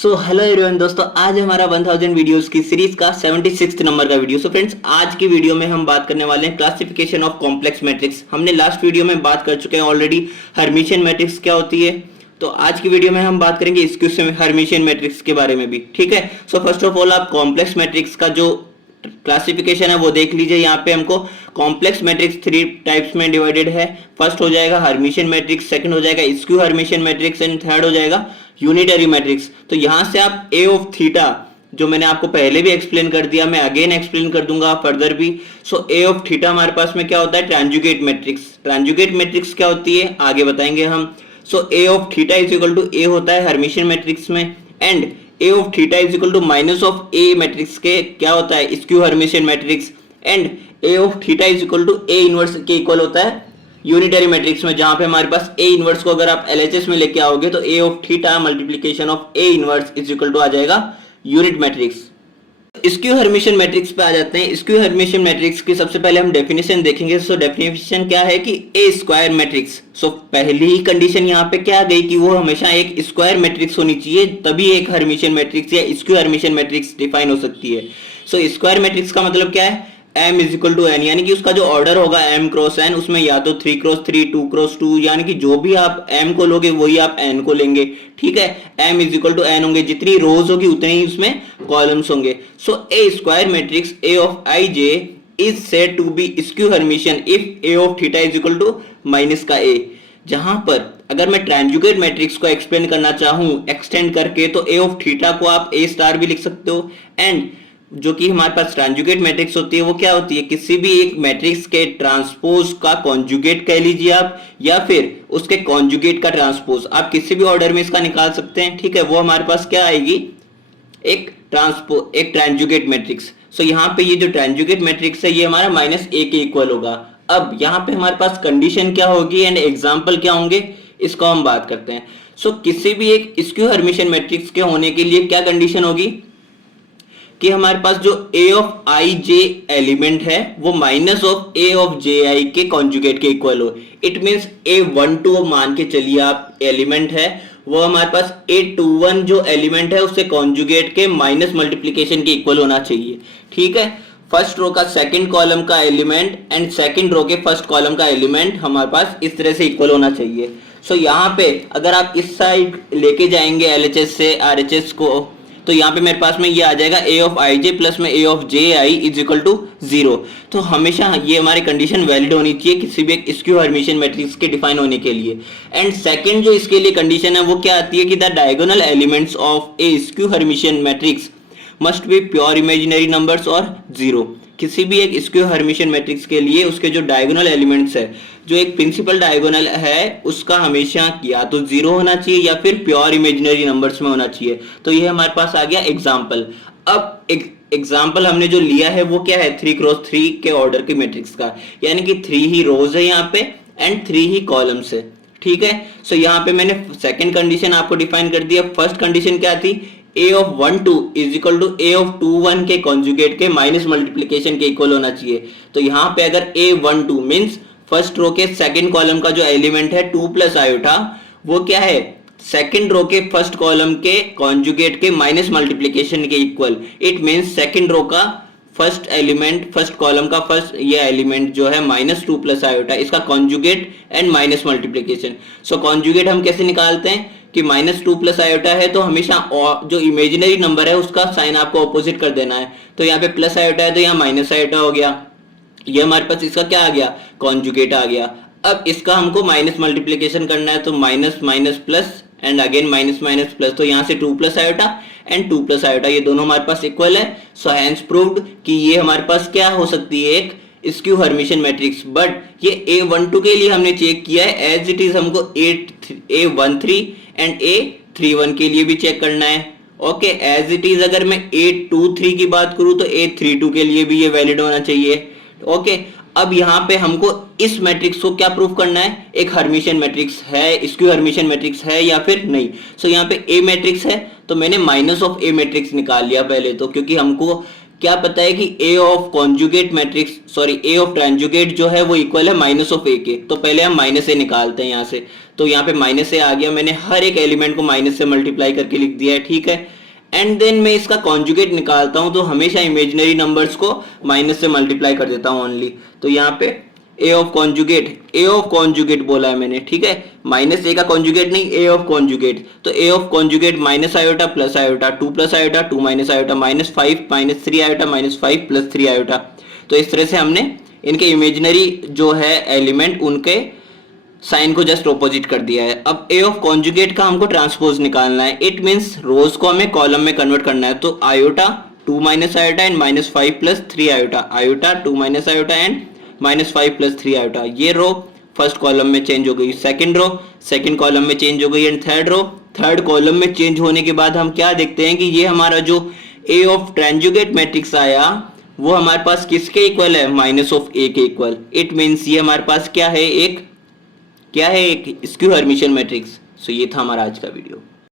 So hello everyone दोस्तों, आज हमारा 1000 वीडियोस की सीरीज का 76 नंबर का वीडियो। सो फ्रेंड्स, आज की वीडियो में हम बात करने वाले हैं क्लासिफिकेशन ऑफ कॉम्प्लेक्स मैट्रिक्स। हमने लास्ट वीडियो में बात कर चुके हैं ऑलरेडी हर्मिशियन मैट्रिक्स क्या होती है। तो आज की वीडियो में हम बात करेंगे स्क्यू हर्मिशियन मैट्रिक्स के बारे में भी, ठीक है। सो फर्स्ट ऑफ ऑल आप कॉम्प्लेक्स मैट्रिक्स का जो क्लासिफिकेशन है वो देख लीजिए। यहाँ पे हमको कॉम्प्लेक्स मैट्रिक्स 3 टाइप्स में डिवाइडेड है। फर्स्ट हो जाएगा हर्मिशियन मैट्रिक्स, सेकंड हो जाएगा skew Hermitian matrix and third हो जाएगा यूनिटरी मैट्रिक्स। तो यहां से आप ए ऑफ थीटा, जो मैंने आपको पहले भी एक्सप्लेन कर दिया, मैं अगेन एक्सप्लेन कर दूंगा फर्दर भी। सो ए ऑफ थीटा हमारे पास में क्या होता है, ट्रांजुगेट मैट्रिक्स। ट्रांजुगेट मैट्रिक्स क्या होती है आगे बताएंगे हम। So A of theta is equal to A होता है हर्मिशियन मैट्रिक्स में, and A of theta is equal to minus of A matrix के क्या होता है, skew Hermitian matrix. And A of theta is equal to A inverse के equal होता है यूनिटरी मैट्रिक्स में, जहां पे हमारे पास ए इनवर्स को अगर आप एलएचएस में लेके आओगे तो A of theta multiplication of A inverse is equal to आ जाएगा unit matrix. Skew Hermitian matrix पे आ जाते हैं। स्क्यू हर्मिशियन मैट्रिक्स की सबसे पहले हम डेफिनेशन देखेंगे। सो डेफिनेशन क्या है कि ए स्क्वायर मैट्रिक्स। सो पहली ही कंडीशन यहाँ पे क्या आ गई कि वो हमेशा एक स्क्वायर मैट्रिक्स होनी चाहिए, तभी एक हर्मिशियन मैट्रिक्स या स्क्यू हर्मिशियन मैट्रिक्स डिफाइन हो सकती है। सो स्क्वायर मैट्रिक्स का मतलब क्या है, m is equal to N, यानी कि उसका जो ऑर्डर होगा m क्रॉस n, उसमें या तो 3 क्रॉस 3, 2 क्रॉस 2, यानी कि जो भी आप m को लोगे वही आप n को लेंगे, ठीक है। m is equal to n होंगे, जितनी रोज होगी उतने ही उसमें कॉलम्स होंगे। So a square matrix a of i j is said to be skew Hermitian if a of theta is equal to minus का a। जहां पर अगर मैं ट्रांजुगेट मैट्रिक्स को एक्सप्लेन करना चाहूं एक्सटेंड करके, तो a ऑफ थीटा को आप a स्टार भी लिख सकते हो। एंड जो कि हमारे पास ट्रांजुगेट मैट्रिक्स होती है वो क्या होती है, किसी भी एक मैट्रिक्स के ट्रांसपोज का कॉन्जुगेट कह लीजिए आप, या फिर उसके कॉन्जुगेट का ट्रांसपोज, आप किसी भी ऑर्डर में इसका निकाल सकते हैं, ठीक है। वो हमारे पास क्या आएगी, एक ट्रांजुगेट मैट्रिक्स। सो यहाँ पे ये जो ट्रांजुगेट मैट्रिक्स है ये हमारा माइनस ए के इक्वल होगा। अब यहाँ पे हमारे पास कंडीशन क्या होगी एंड एग्जाम्पल क्या होंगे, इसको हम बात करते हैं। सो किसी भी एक स्क्यू हर्मिशियन मैट्रिक्स के होने के लिए क्या कंडीशन होगी कि हमारे पास जो a of i j element है वो minus of a of j i के कॉन्जुगेट के इक्वल हो। इट मींस a12 मान के चलिए आप एलिमेंट है, वो हमारे पास a21 जो एलिमेंट है उससे कॉन्जुगेट के माइनस मल्टीप्लिकेशन के इक्वल होना चाहिए, ठीक है। फर्स्ट रो का सेकंड कॉलम का एलिमेंट एंड सेकंड रो के फर्स्ट कॉलम का एलिमेंट हमारे पास इस तरह से इक्वल होना चाहिए। सो यहाँ पे अगर आप इस साइड लेके जाएंगे एलएचएस से आरएचएस को, तो यहाँ पे मेरे पास में ये आ जाएगा a of i j plus में a of j i is equal to 0। तो हमेशा ये हमारी कंडीशन वैलिड होनी चाहिए किसी भी एक स्क्यू हर्मिशियन मैट्रिक्स के डिफाइन होने के लिए। एंड सेकंड जो इसके लिए कंडीशन है वो क्या आती है कि the diagonal elements of A skew Hermitian matrix must be pure imaginary numbers और 0। किसी भी एक स्क्यू हर्मिशियन मैट्रिक्स के लिए उसके जो डायगोनल एलिमेंट्स है, जो एक प्रिंसिपल डायगोनल है, उसका हमेशा या तो 0 होना चाहिए या फिर प्योर इमेजिनरी नंबर्स में होना चाहिए। तो ये हमारे पास आ गया एग्जाम्पल। अब एग्जाम्पल हमने जो लिया है वो क्या है, 3 क्रॉस 3 के ऑर्डर की मैट्रिक्स का, यानी कि 3 ही रोज है यहाँ पे एंड 3 ही कॉलम्स है, ठीक है। सो यहाँ पे मैंने सेकंड कंडीशन आपको डिफाइन कर दिया। फर्स्ट कंडीशन क्या थी, a of 1 2 is equal to a of 2 1 के कॉन्जुगेट के माइनस मल्टीप्लिकेशन के इक्वल होना चाहिए। तो यहाँ पे अगर a12 मींस फर्स्ट रो के सेकंड कॉलम का जो एलिमेंट है 2 प्लस आयोटा, वो क्या है, सेकंड रो के फर्स्ट कॉलम के कॉन्जुगेट के माइनस मल्टीप्लिकेशन के equal. It means second row का फर्स्ट एलिमेंट, फर्स्ट कॉलम का फर्स्ट ये एलिमेंट जो है माइनस 2 प्लस आयोटा, इसका conjugate and minus multiplication. So conjugate हम कैसे निकालते हैं कि माइनस 2 प्लस आयोटा है तो हमेशा जो इमेजिनरी नंबर है उसका साइन आपको ऑपोजिट कर देना है। तो यहाँ पे प्लस आयोटा है तो यहाँ माइनस आयोटा हो गया, ये हमारे पास इसका क्या आ गया, कॉन्जुगेट आ गया। अब इसका हमको माइनस मल्टीप्लिकेशन करना है, तो minus minus plus and again minus minus plus, तो यहाँ से 2 plus iota and 2 plus iota ये दोनों हमारे पास इक्वल है। सो हैंस प्रूव्ड कि ये हमारे पास क्या हो सकती है, एक स्क्यू हर्मिशियन मैट्रिक्स। बट ये a12 के लिए हमने चेक किया है, एज इट इज हमको a13 एंड a31 के लिए भी चेक करना है। ओके, एज इट इज अगर मैं a23 की बात करूं तो a32 के लिए भी ये वैलिड होना चाहिए। ओके, अब यहाँ पे हमको इस मैट्रिक्स को क्या प्रूफ करना है, एक हर्मिशियन मैट्रिक्स है, स्क्यू हर्मिशियन मैट्रिक्स है या फिर नहीं। सो यहाँ पे ए मैट्रिक्स है तो मैंने माइनस ऑफ ए मैट्रिक्स निकाल लिया पहले तो, क्योंकि हमको क्या पता है कि A of conjugate matrix A of tranjugate जो है वो इक्वल है माइनस ऑफ ए के। तो पहले हम माइनस ए निकालते हैं यहाँ से। तो यहाँ पे माइनस ए आ गया, मैंने हर एक एलिमेंट को माइनस से मल्टीप्लाई करके लिख दिया है, ठीक है। एंड देन मैं इसका कॉन्जुगेट निकालता हूं, तो हमेशा इमेजिनरी नंबर्स को माइनस से मल्टीप्लाई कर देता हूं ओनली। तो यहाँ पे ए ऑफ कॉन्जुगेट बोला है मैंने, ठीक है, माइनस ए का कॉन्जुगेट नहीं, ए ऑफ कॉन्जुगेट। तो A of conjugate minus iota plus iota, 2 plus iota 2 minus iota, -5 -3 iota -5 + 3 iota. तो इस तरह से हमने इनके इमेजिनरी जो है एलिमेंट उनके साइन को जस्ट ऑपोजिट कर दिया है। अब ए ऑफ कॉन्जुगेट का हमको ट्रांसपोज निकालना है। इट मींस रोज को हमें कॉलम में कन्वर्ट करना है। तो iota 2 minus iota and -5 + 3 iota, iota 2 minus iota and -5 + 3 iota. ये रो फर्स्ट कॉलम में चेंज हो गई, सेकंड रो सेकंड कॉलम में चेंज हो गई and third row third column में चेंज होने के बाद हम क्या देखते हैं कि ये हमारा जो ए ऑफ ट्रांजुगेट मैट्रिक्स आया वो हमारे पास किसके इक्वल है, माइनस ऑफ ए के इक्वल। इट मींस ये हमारे पास क्या है, एक स्क्यू हर्मिशियन मैट्रिक्स। सो ये था हमारा आज का वीडियो।